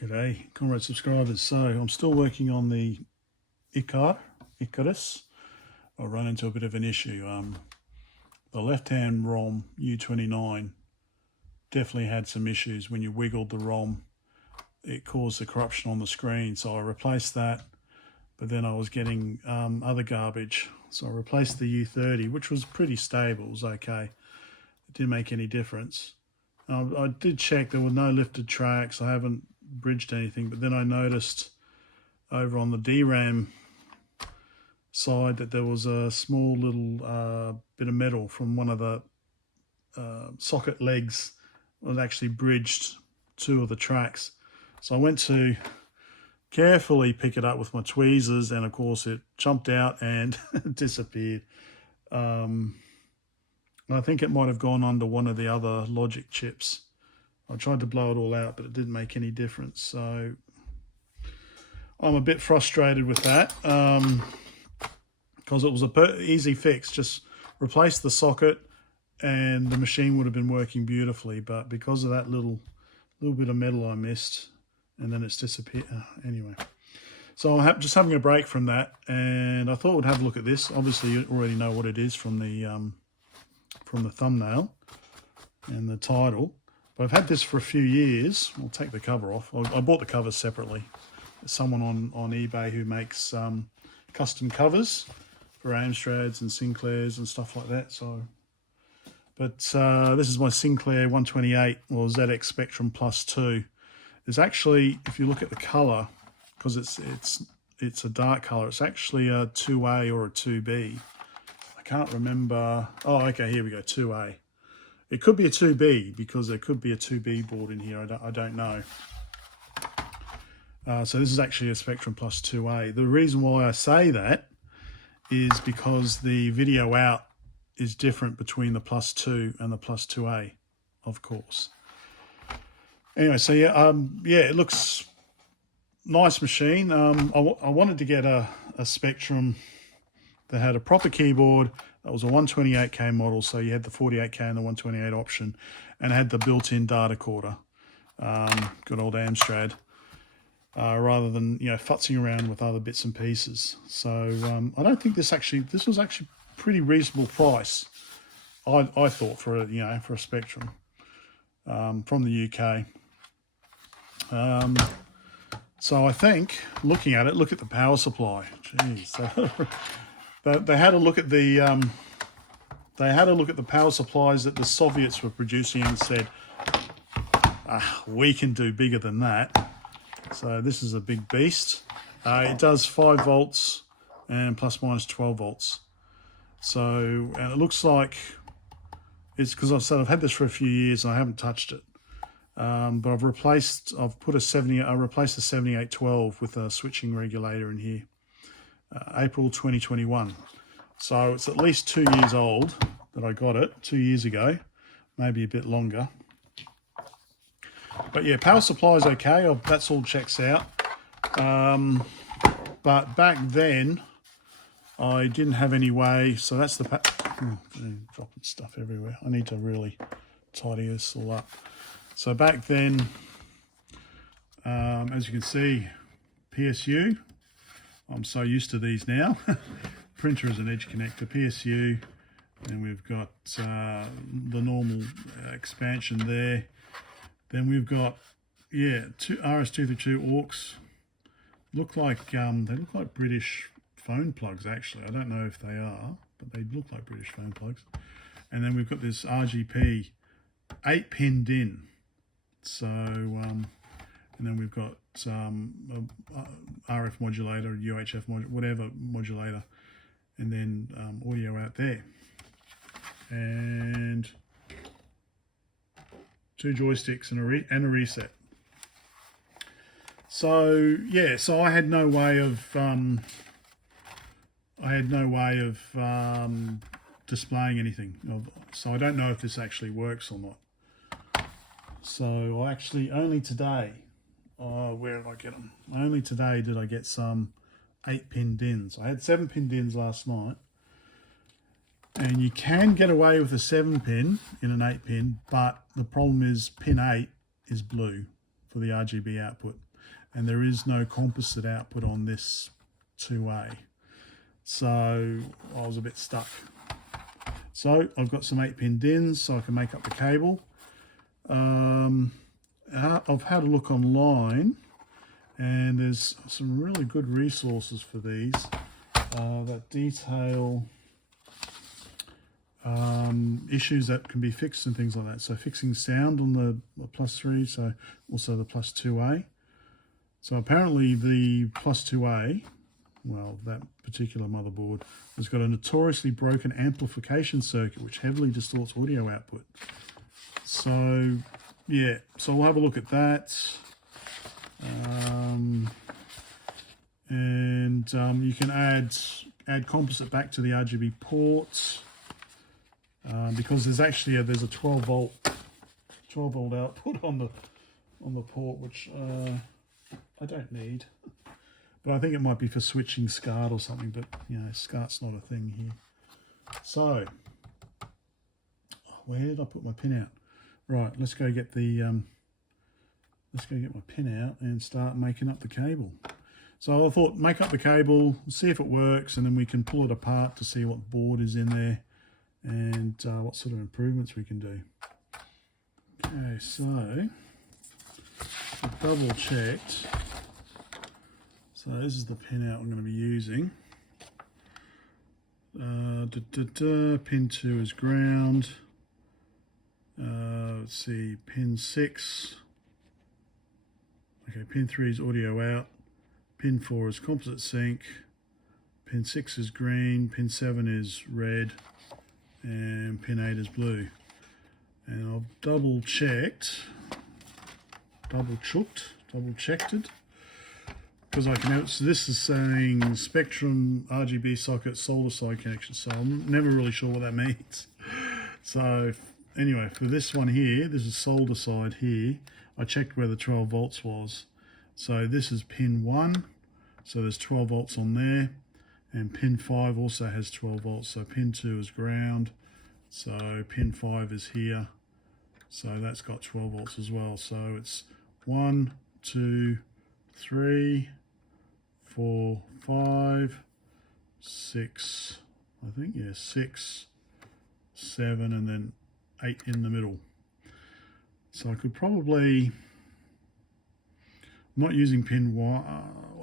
G'day, comrade subscribers. So I'm still working on the Icarus. I run into a bit of an issue. The left-hand ROM U29 definitely had some issues. When you wiggled the ROM, it caused a corruption on the screen. So I replaced that, but then I was getting other garbage. So I replaced the U30, which was pretty stable. It was okay. It didn't make any difference. I did check there were no lifted tracks. I haven't bridged anything, but then I noticed over on the DRAM side that there was a small little bit of metal from one of the socket legs that actually bridged two of the tracks. So I went to carefully pick it up with my tweezers, and of course it jumped out and disappeared. I think it might have gone under one of the other logic chips. I tried to blow it all out, but it didn't make any difference. So I'm a bit frustrated with that because it was a easy fix. Just replace the socket and the machine would have been working beautifully. But because of that little bit of metal I missed, and then it's disappeared. Anyway, so I'm just having a break from that, and I thought we'd have a look at this. Obviously, you already know what it is from the thumbnail and the title. But I've had this for a few years. I'll take the cover off. I bought the covers separately. There's someone on eBay who makes custom covers for Amstrads and Sinclairs and stuff like that. So, but this is my Sinclair 128 or ZX Spectrum Plus 2. There's actually, if you look at the color, because it's a dark color, it's actually a 2A or a 2B. I can't remember. Oh, okay, here we go, 2A. It could be a 2B because there could be a 2B board in here. I don't know. So this is actually a Spectrum Plus 2A. The reason why I say that is because the video out is different between the Plus 2 and the Plus 2A, of course. Anyway, so yeah, it looks nice machine. I wanted to get a Spectrum that had a proper keyboard. That was a 128K model, so you had the 48K and the 128 option, and had the built-in data recorder. Good old Amstrad, rather than futzing around with other bits and pieces. So I don't think this was actually pretty reasonable price. I thought for a Spectrum from the UK. So I think looking at it, look at the power supply. Jeez. They had a look at the power supplies that the Soviets were producing and said, we can do bigger than that. So this is a big beast. It does 5 volts and plus minus 12 volts. So, and it looks like it's because I've had this for a few years and I haven't touched it. But I replaced the 7812 with a switching regulator in here. April 2021. So it's at least 2 years old that I got it, 2 years ago, maybe a bit longer. But yeah, power supply is okay. That's all checks out. But back then, I didn't have any way. So that's the dropping stuff everywhere. I need to really tidy this all up. So back then, as you can see, PSU. I'm so used to these now. Printer is an edge connector, PSU, and we've got the normal expansion there. Then we've got two RS-232 AUX. They look like British phone plugs actually. I don't know if they are, but they look like British phone plugs. And then we've got this RGB 8-pin DIN. So and then we've got RF modulator, UHF modulator, whatever modulator, and then audio out there, and 2 joysticks and a reset. So yeah, so I had no way of displaying anything. So I don't know if this actually works or not. So I actually only today. Where did I get them? Only today did I get some 8-pin DINs. I had 7-pin DINs last night. And you can get away with a 7-pin in an 8-pin, but the problem is pin 8 is blue for the RGB output. and there is no composite output on this 2A. So I was a bit stuck. So I've got some 8-pin DINs so I can make up the cable. I've had a look online, and there's some really good resources for these that detail issues that can be fixed and things like that. So fixing sound on the +3, so also the +2A. So apparently the +2A, well, that particular motherboard has got a notoriously broken amplification circuit which heavily distorts audio output. So yeah, so we'll have a look at that. You can add composite back to the RGB ports, because there's actually a 12 volt output on the port, which I don't need, but I think it might be for switching SCART or something. But you know, SCART's not a thing here. So where did I put my pin out? Right, let's go get my pin out and start making up the cable. So I thought, make up the cable, see if it works, and then we can pull it apart to see what board is in there and what sort of improvements we can do. Okay, so I've double checked. So this is the pin out I'm going to be using. Pin 2 is ground. Let's see, pin 6. Okay, pin 3 is audio out. Pin 4 is composite sync. Pin 6 is green. Pin 7 is red. And pin 8 is blue. And I've double checked it, because I can. So this is saying Spectrum RGB socket solder side connection. So I'm never really sure what that means. So anyway, for this one here, this is solder side here. I checked where the 12 volts was. So this is pin 1. So there's 12 volts on there. And pin 5 also has 12 volts. So pin 2 is ground. So pin 5 is here. So that's got 12 volts as well. So it's 1, 2, 3, 4, 5, 6, I think, yeah, 6, 7, and then 8 in the middle. So I could probably, I'm not using pin 1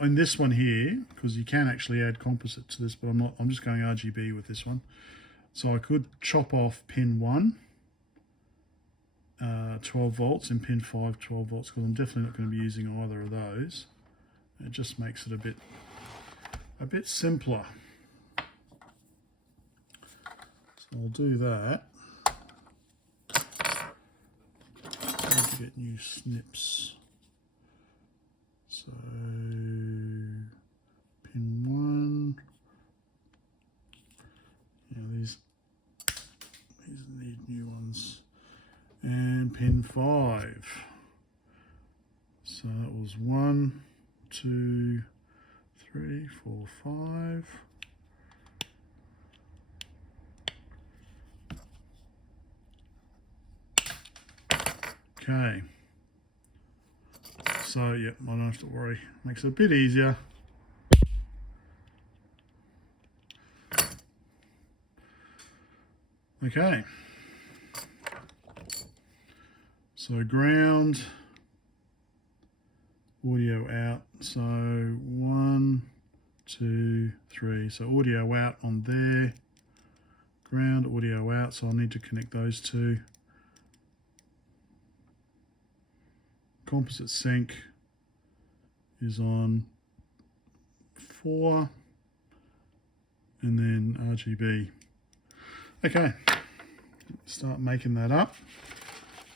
and this one here, because you can actually add composite to this, but I'm just going RGB with this one. So I could chop off pin 1, 12 volts, and pin 5, 12 volts, because I'm definitely not going to be using either of those. It just makes it a bit simpler. So I'll do that. Need to get new snips. So pin 1. Yeah, these need new ones. And pin 5. So that was 1, 2, 3, 4, 5. Okay. So yeah, I don't have to worry. Makes it a bit easier. Okay. So ground, audio out. So 1, 2, 3. So audio out on there. Ground, audio out. So I'll need to connect those two. Composite sync is on 4, and then RGB. Okay, start making that up.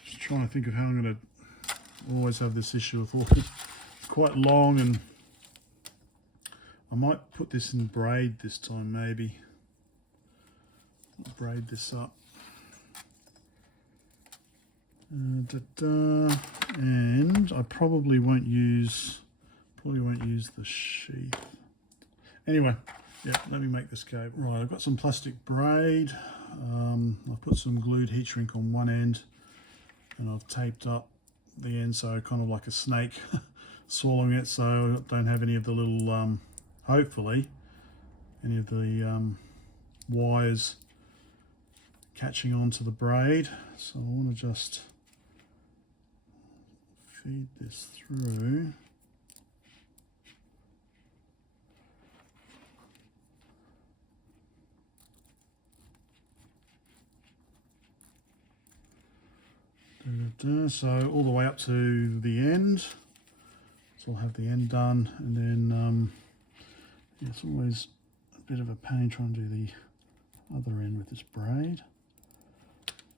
Just trying to think of how I'm going to always have this issue with all. It's quite long, and I might put this in braid this time, maybe. Braid this up. And I probably won't use the sheath. Anyway, yeah, let me make this cable. Right, I've got some plastic braid. I've put some glued heat shrink on one end, and I've taped up the end so kind of like a snake. swallowing it, so I don't have any of the little, hopefully, any of the wires catching onto the braid. So I want to just feed this through. So all the way up to the end. So I'll have the end done, and then yeah, it's always a bit of a pain trying to do the other end with this braid.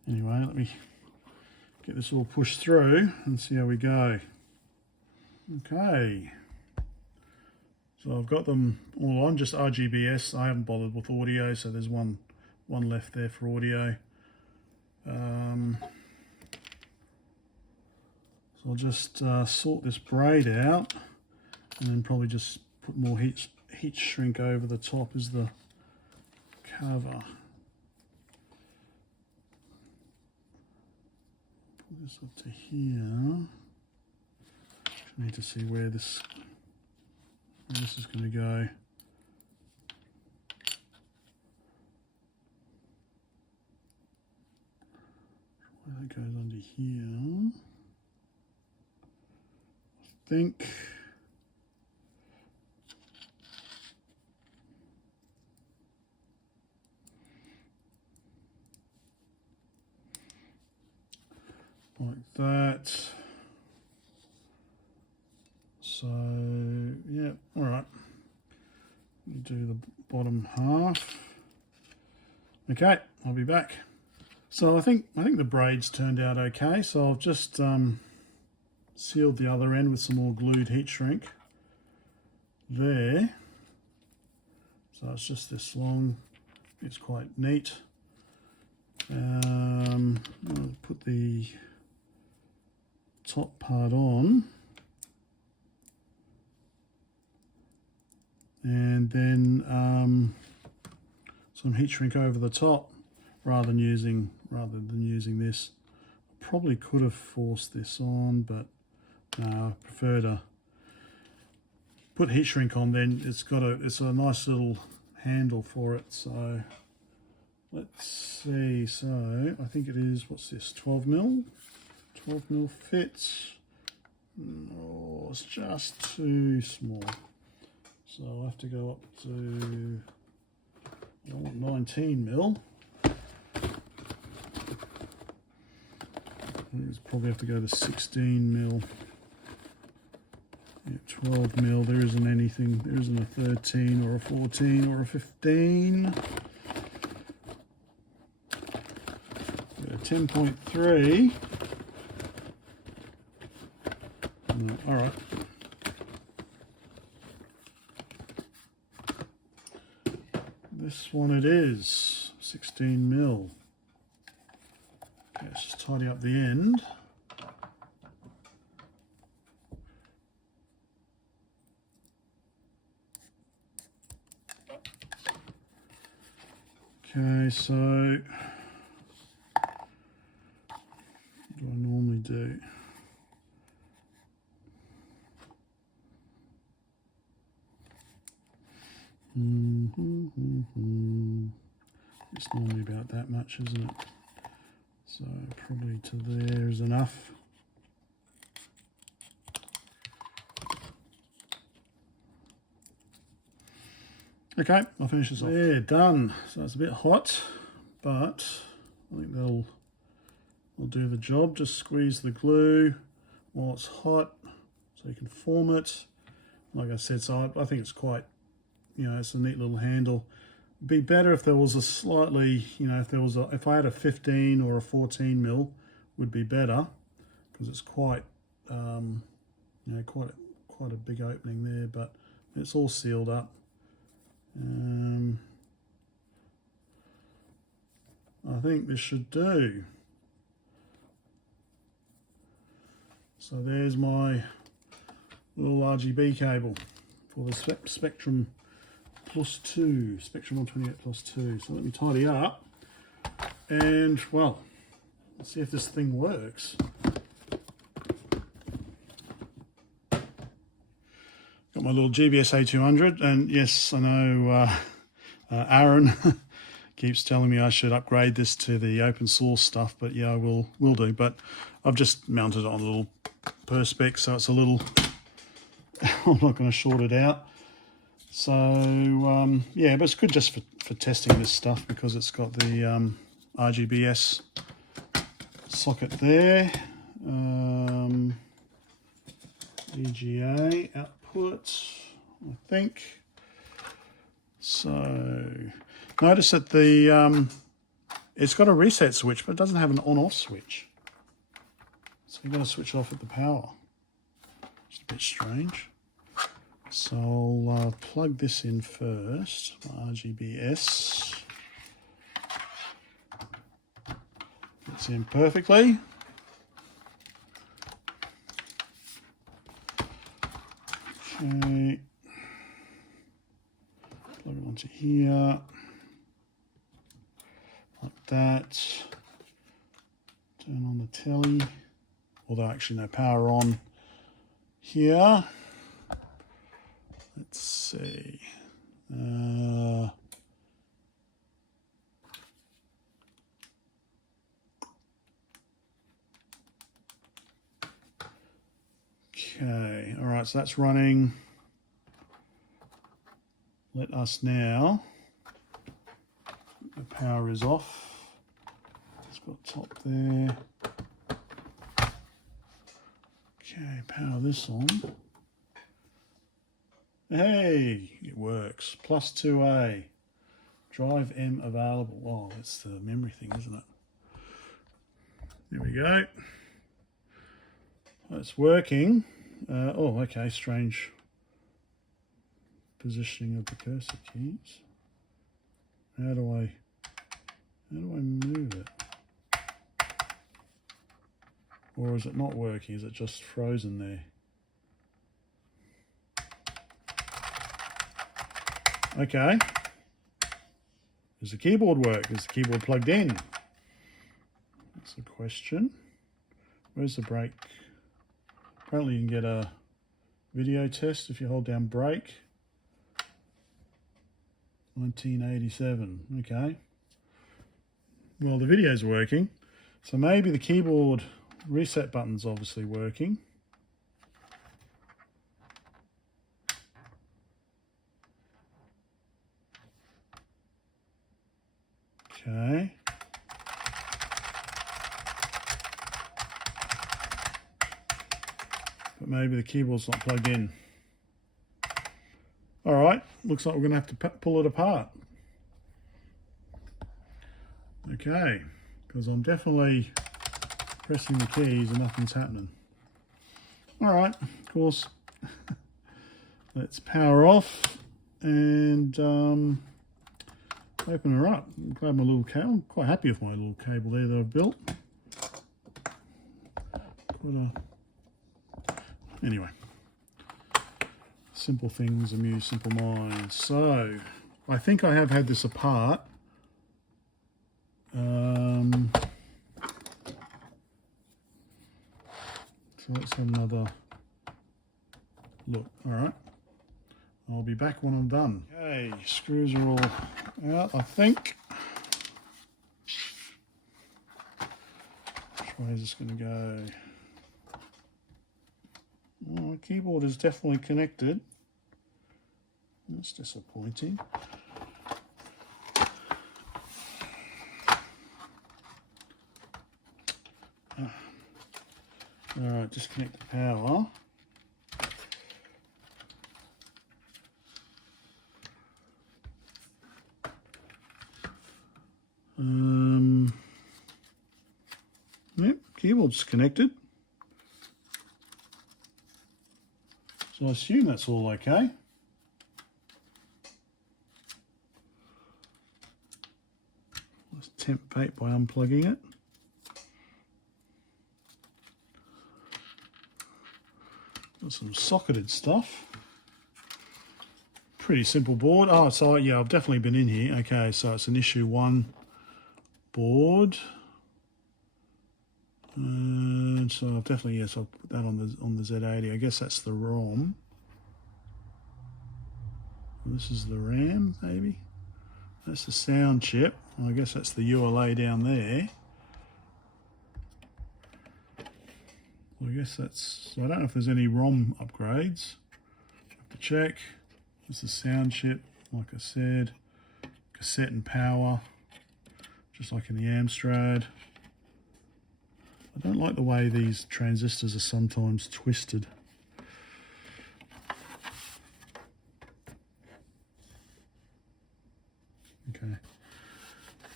Anyway, let me get this all pushed through and see how we go. Okay, so I've got them all on, just RGBS. I haven't bothered with audio, so there's one left there for audio. So I'll just sort this braid out, and then probably just put more heat shrink over the top as the cover. Put this up to here. I need to see where this is going to go. That goes under here. I think like that. So yeah, all right. We do the bottom half. Okay, I'll be back. So I think the braids turned out okay. So I've just sealed the other end with some more glued heat shrink there. So it's just this long. It's quite neat. I'll put the top part on, and then some heat shrink over the top rather than using this. I probably could have forced this on, but no, I prefer to put heat shrink on. Then it's a nice little handle for it. So let's see. So I think it is, what's this, 12 mil? 12 mil fits. No, it's just too small. So I'll have to go up to 19 mil. I probably have to go to 16 mil. Yeah, 12 mil. There isn't anything. There isn't a 13 or a 14 or a 15. 10.3. No, all right. This one it is, 16 mil. Okay, let's just tidy up the end. Okay, so what do I normally do? It's normally about that much, isn't it? So probably to there is enough. Okay, I'll finish this off. There, done. So it's a bit hot, but I think they'll do the job. Just squeeze the glue while it's hot so you can form it. Like I said, so I think it's quite, it's a neat little handle. It'd be better if there was a slightly, if I had a 15 or a 14 mil, would be better, because it's quite, quite a big opening there, but it's all sealed up. I think this should do. So there's my little RGB cable for the Spectrum Plus 2, Spectrum 128 Plus 2. So let me tidy up, and well, let's see if this thing works. Got my little GBS A200, and yes, I know Aaron keeps telling me I should upgrade this to the open source stuff, but yeah, I will do. But I've just mounted it on a little perspex, so it's a little, I'm not going to short it out. So yeah, but it's good just for testing this stuff because it's got the RGBS socket there. VGA output, I think. So notice that the it's got a reset switch, but it doesn't have an on-off switch. So you've got to switch off at the power. It's a bit strange. So I'll plug this in first, RGBS. Fits in perfectly. Okay. Plug it onto here. Like that. Turn on the telly. Although actually no power on here. Let's see. Okay, all right, so that's running. Let us now, the power is off. It's got top there. Okay, power this on. Hey, it works. Plus 2A. Drive M available. Oh, that's the memory thing, isn't it? There we go. It's working. Oh, okay, strange positioning of the cursor keys. How do I move it? Or is it not working? Is it just frozen there? Okay. Does the keyboard work? Is the keyboard plugged in? That's the question. Where's the brake? Apparently you can get a video test if you hold down brake. 1987, okay. Well, the video's working. So maybe the keyboard reset button's obviously working. Okay. But maybe the keyboard's not plugged in. All right, looks like we're going to have to pull it apart. Okay, because I'm definitely pressing the keys and nothing's happening. All right, of course. Let's power off and open her up. Grab my little cable. I'm quite happy with my little cable there that I've built. Anyway, simple things amuse simple minds. So I think I have had this apart. So let's have another look. All right, I'll be back when I'm done. Okay, screws are all out, I think. Which way is this going to go? Oh, the keyboard is definitely connected. That's disappointing. All right, disconnect the power. Yep, keyboard's connected. So I assume that's all okay. Let's tempt fate by unplugging it. Got some socketed stuff. Pretty simple board. Oh, so yeah, I've definitely been in here. Okay, so it's an issue 1 board. And so I've definitely, yes, I'll put that on the Z80. I guess that's the ROM. this is the RAM, maybe. That's the sound chip. I guess that's the ULA down there. I guess that's, so I don't know if there's any ROM upgrades. Have to check. This is sound chip, like I said. Cassette and power, just like in the Amstrad. I don't like the way these transistors are sometimes twisted. Okay,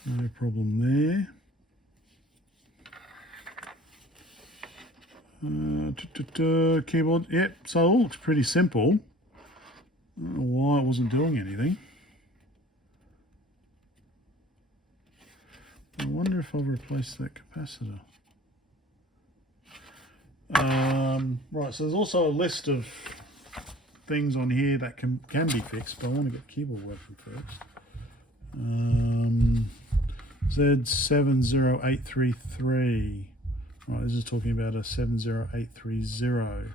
no problem there. Keyboard, yep, so it all looks pretty simple. I don't know why it wasn't doing anything. I wonder if I've replaced that capacitor. Right, so there's also a list of things on here that can be fixed, but I want to get the keyboard working first. Z70833. Right, this is talking about a 70830.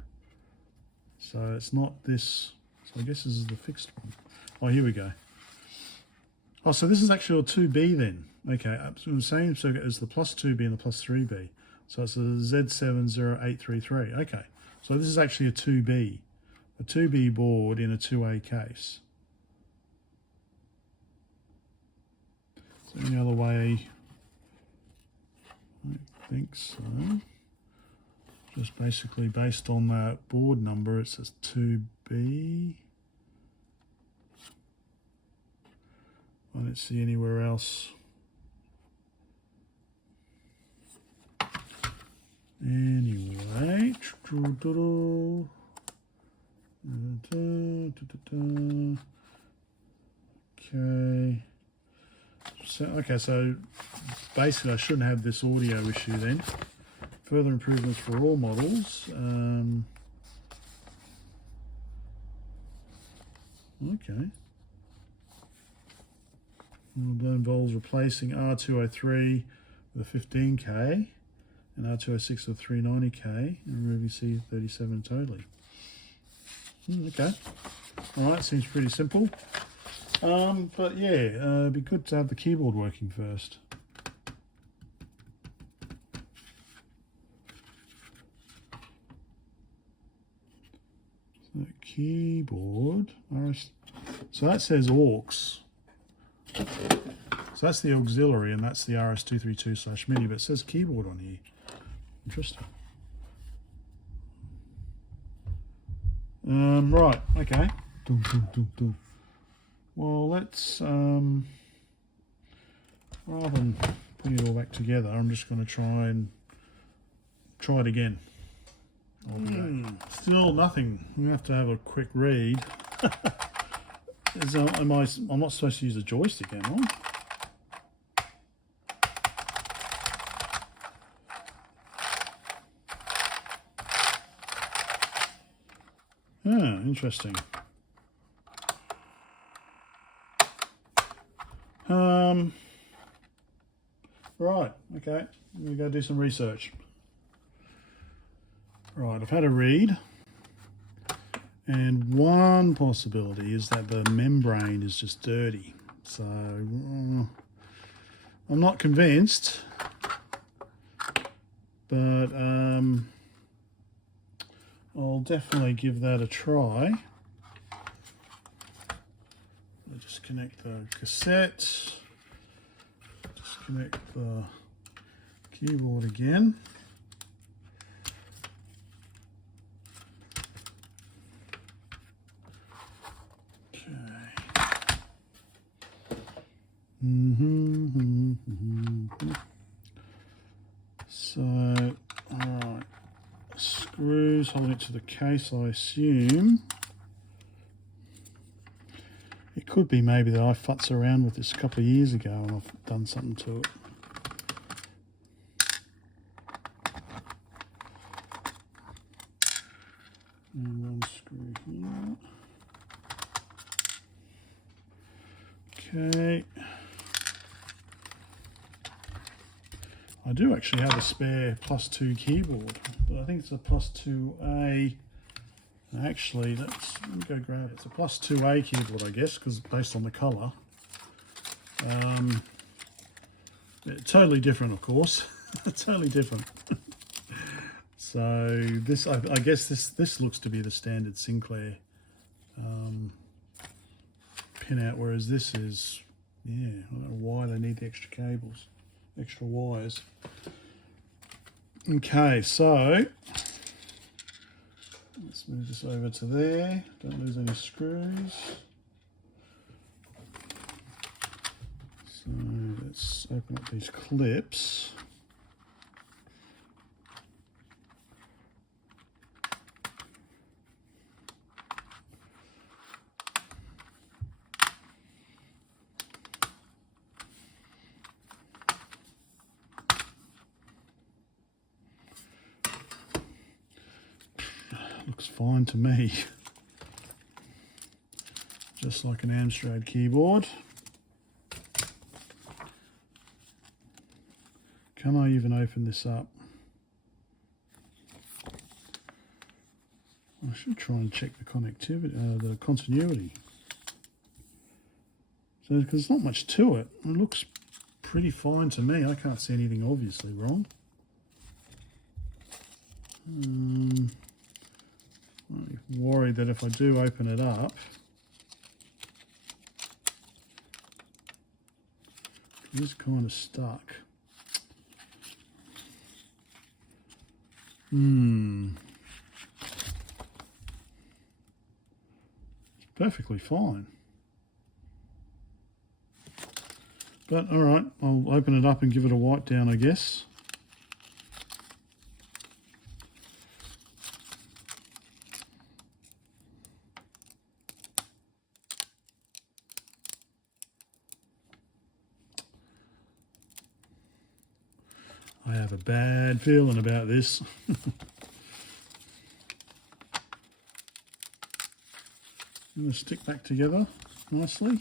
So it's not this. So I guess this is the fixed one. Oh, here we go. Oh, so this is actually a 2B then. Okay, so the same circuit as the plus 2B and the plus 3B. So it's a Z70833. Okay, so this is actually a 2B. A 2B board in a 2A case. Is there any other way? I think so. Just basically based on that board number, it says 2B. I don't see anywhere else. Anyway, okay. So basically, I shouldn't have this audio issue then. Further improvements for all models. Okay. Well, that involves replacing R203 with a 15K and R206 with 390K and removing C37 totally. Okay. All right, seems pretty simple. But yeah, it'd be good to have the keyboard working first. So keyboard, so that says aux. So that's the auxiliary and that's the RS232/MIDI, but it says keyboard on here. Interesting. Right, okay. Well, let's, rather than putting it all back together, I'm just going to try it again. Still nothing. I'm going to have a quick read. I'm not supposed to use a joystick, am I? Ah, interesting. Right, okay, I'm going to go do some research. Right, I've had a read, and one possibility is that the membrane is just dirty. So, I'm not convinced, but I'll definitely give that a try. I'll disconnect the cassette, disconnect the keyboard again. Okay. So, alright. Screws holding it to the case, I assume. It could be maybe that I futzed around with this a couple of years ago and I've done something to it. And one screw here. Okay. I do actually have a spare +2 keyboard, but I think it's a +2A Actually, let me go grab it. It's a +2A keyboard, I guess, because based on the colour. Totally different, of course. Totally different. So this, I guess this looks to be the standard Sinclair pinout, whereas this is, yeah, I don't know why they need the extra cables, extra wires. Okay, so let's move this over to there. Don't lose any screws. So let's open up these clips. Looks fine to me. Just like an Amstrad keyboard. Can I even open this up? I should try and check the connectivity, the continuity. So, because there's not much to it. It looks pretty fine to me. I can't see anything obviously wrong. I'm worried that if I do open it up, it is kind of stuck. It's perfectly fine. But all right, I'll open it up and give it a wipe down, I guess. I have a bad feeling about this. I'm going to stick back together nicely.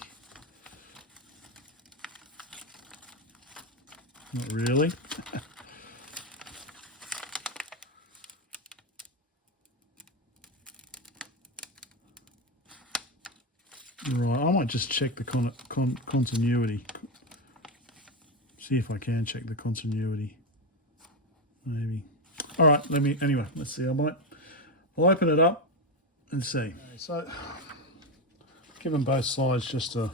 Not really. Right, I might just check the continuity. See if I can check the continuity. Maybe. All right, anyway, let's see. I'll open it up and see. Okay, so, give them both sides just a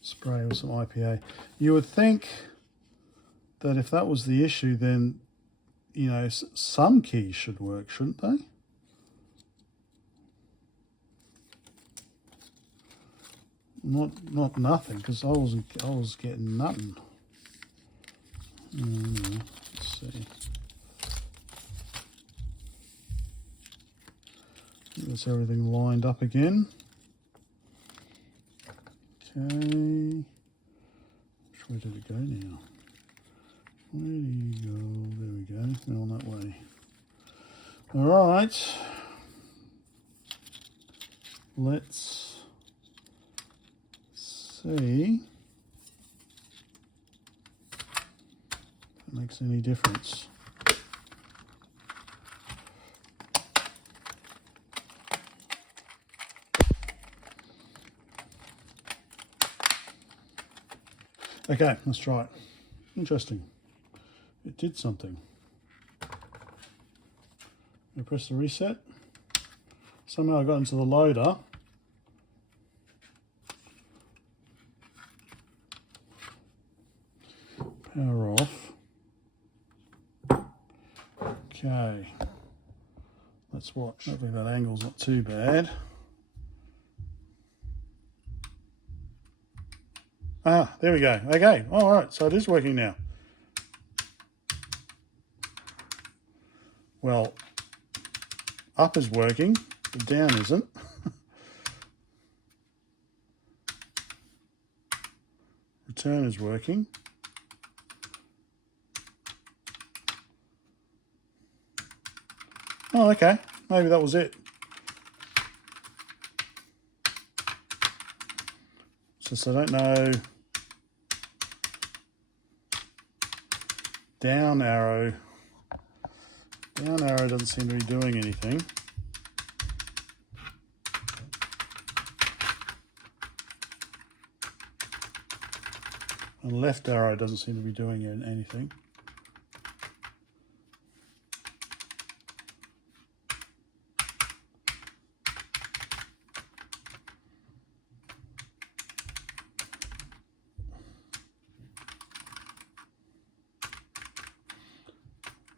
spray with some IPA. You would think that if that was the issue, then, you know, some keys should work, shouldn't they? Not nothing, because I was getting nothing. Let's see. That's everything lined up again. Okay. Which way did it go now? Where do you go? There we go. Went on that way. All right. Let's see if it makes any difference. Okay, let's try it. Interesting. It did something. I press the reset. Somehow I got into the loader. Power off. Okay. Let's watch. Hopefully that angle's not too bad. Ah, there we go. Okay, all right, so it is working now. Well, up is working, but down isn't. Return is working. Oh, okay, maybe that was it. Just I don't know. Down arrow doesn't seem to be doing anything. And the left arrow doesn't seem to be doing anything.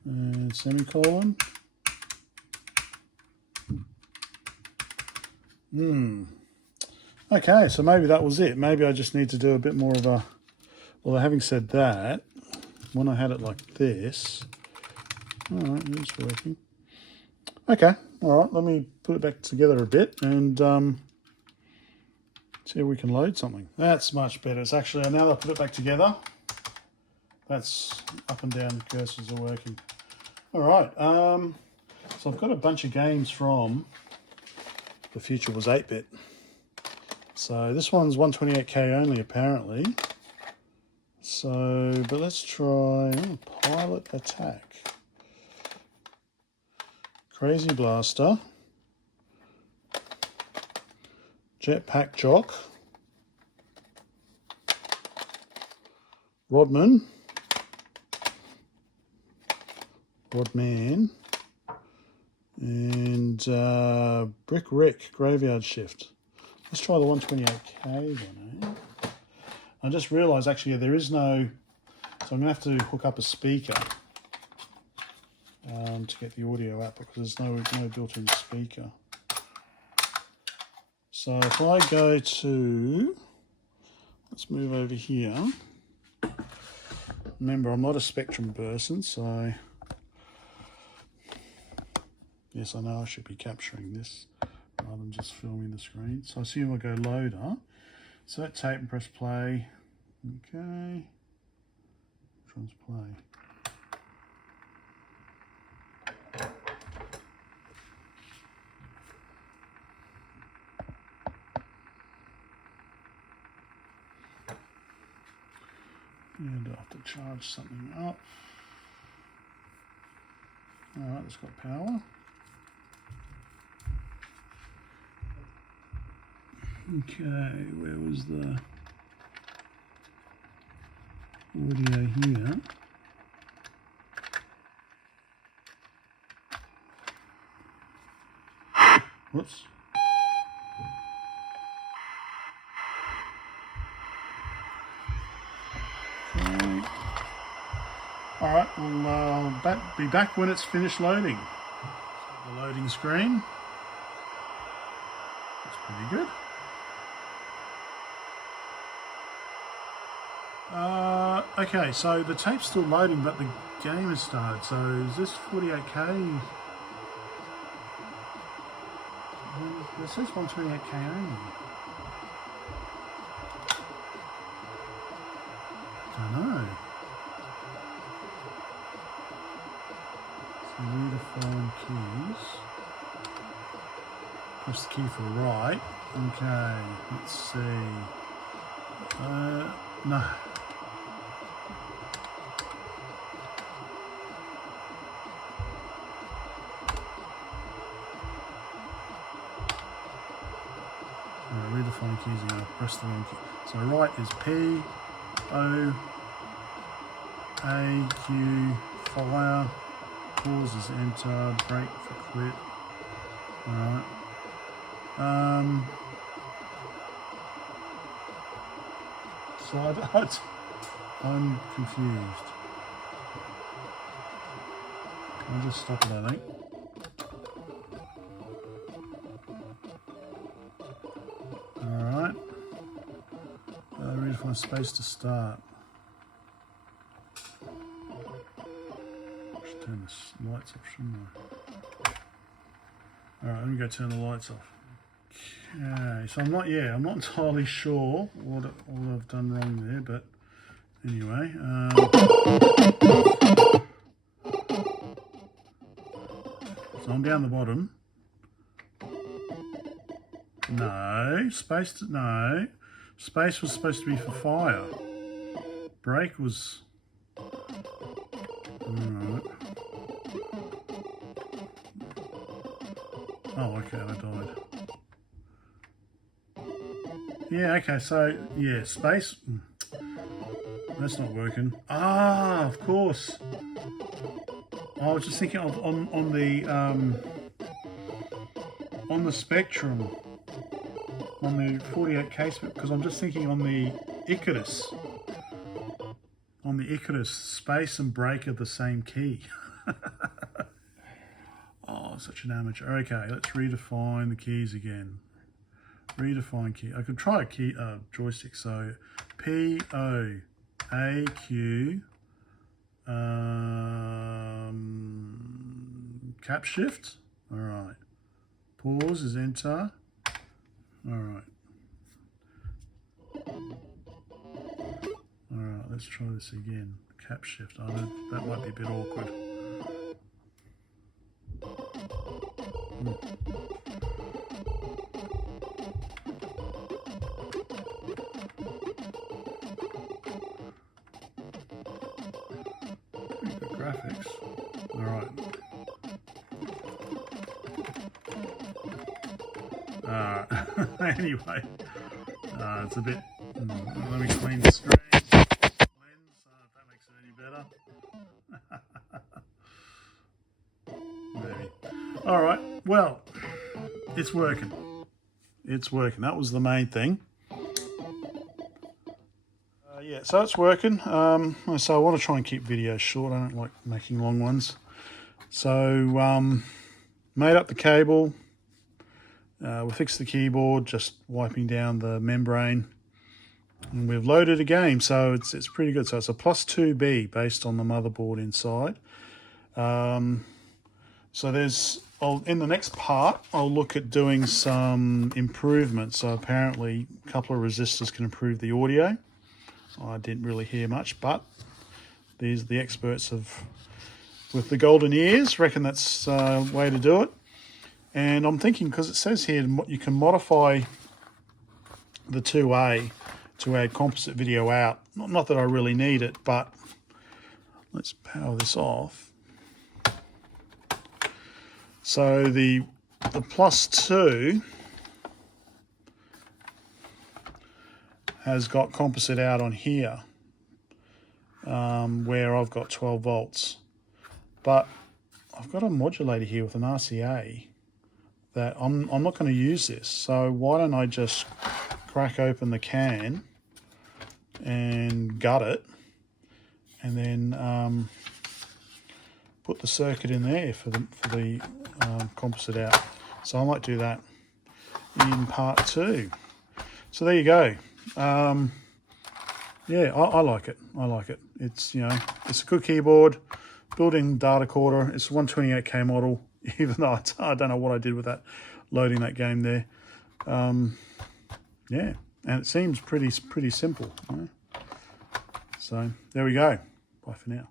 And semicolon. Okay, so maybe that was it. Maybe I just need to do a bit more of a... Well, having said that, when I had it like this... Alright, it's working. Okay, alright, let me put it back together a bit and see if we can load something. That's much better. It's actually, now that I put it back together, that's up and down, the cursors are working. Alright, so I've got a bunch of games from The Future Was 8-Bit. So this one's 128K only apparently. So, but let's try Pilot Attack. Crazy Blaster. Jetpack Jock. Rodman. Rodman. And Brick Rick Graveyard Shift. Let's try the 128K then, eh? I just realised actually there is no, so I'm going to have to hook up a speaker to get the audio out because there's no built-in speaker. So if I go to, let's move over here. Remember, I'm not a Spectrum person, so yes, I know I should be capturing this rather than just filming the screen. So I assume I go loader, select tape and press play. Okay, which one's play? And I have to charge something up. Alright, it's got power. Okay, where was the audio here? Whoops. Okay. Alright, we'll be back when it's finished loading. The loading screen. That's pretty good. Okay, so the tape's still loading, but the game has started. So is this 48K? It says 128K only. I don't know. So redefine keys. Press the key for right. Okay, let's see. No. Redefine keys again. Press the wrong key. So right is P, O, A, Q, fire, pause is enter, break for quit. Alright. So I'm confused. I'll just stop it, I think. Alright. Redefine space to start. I should turn the lights off, shouldn't I? Alright, let me go turn the lights off. Okay, so I'm not entirely sure what I've done wrong there, but anyway. So I'm down the bottom. No, no. Space was supposed to be for fire. Break was... Alright. Oh, okay, I died. Yeah, okay, so, yeah, space... That's not working. Ah, of course. I was just thinking of on the Spectrum, on the 48K, because I'm just thinking on the Icarus. On the Icarus, space and break are the same key. Oh, such an amateur. Okay, let's redefine the keys again. Redefine key. I could try a key joystick. So P-O-A-Q cap shift. All right. Pause is enter. All right. All right, let's try this again. Cap shift. I know that might be a bit awkward. Pretty good graphics. All right. Anyway, it's a bit. Let me clean the screen. If that makes it any better. Maybe. All right. Well, it's working. It's working. That was the main thing. Yeah, so it's working. So I want to try and keep videos short. I don't like making long ones. So made up the cable. We fixed the keyboard, just wiping down the membrane. And we've loaded a game, so it's pretty good. So it's a plus 2B based on the motherboard inside. So in the next part, I'll look at doing some improvements. So apparently a couple of resistors can improve the audio. I didn't really hear much, but these are the experts with the golden ears, reckon that's a way to do it. And I'm thinking, because it says here you can modify the 2A to add composite video out. Not that I really need it, but let's power this off. So the plus 2 has got composite out on here, where I've got 12 volts. But I've got a modulator here with an RCA that I'm not going to use this. So why don't I just crack open the can and gut it, and then put the circuit in there for the composite out. So I might do that in part 2. So there you go. Yeah, I like it. I like it. It's, it's a good keyboard. Built-in data recorder. It's a 128K model, even though I don't know what I did with that, loading that game there. Yeah, and it seems pretty simple. So there we go. Bye for now.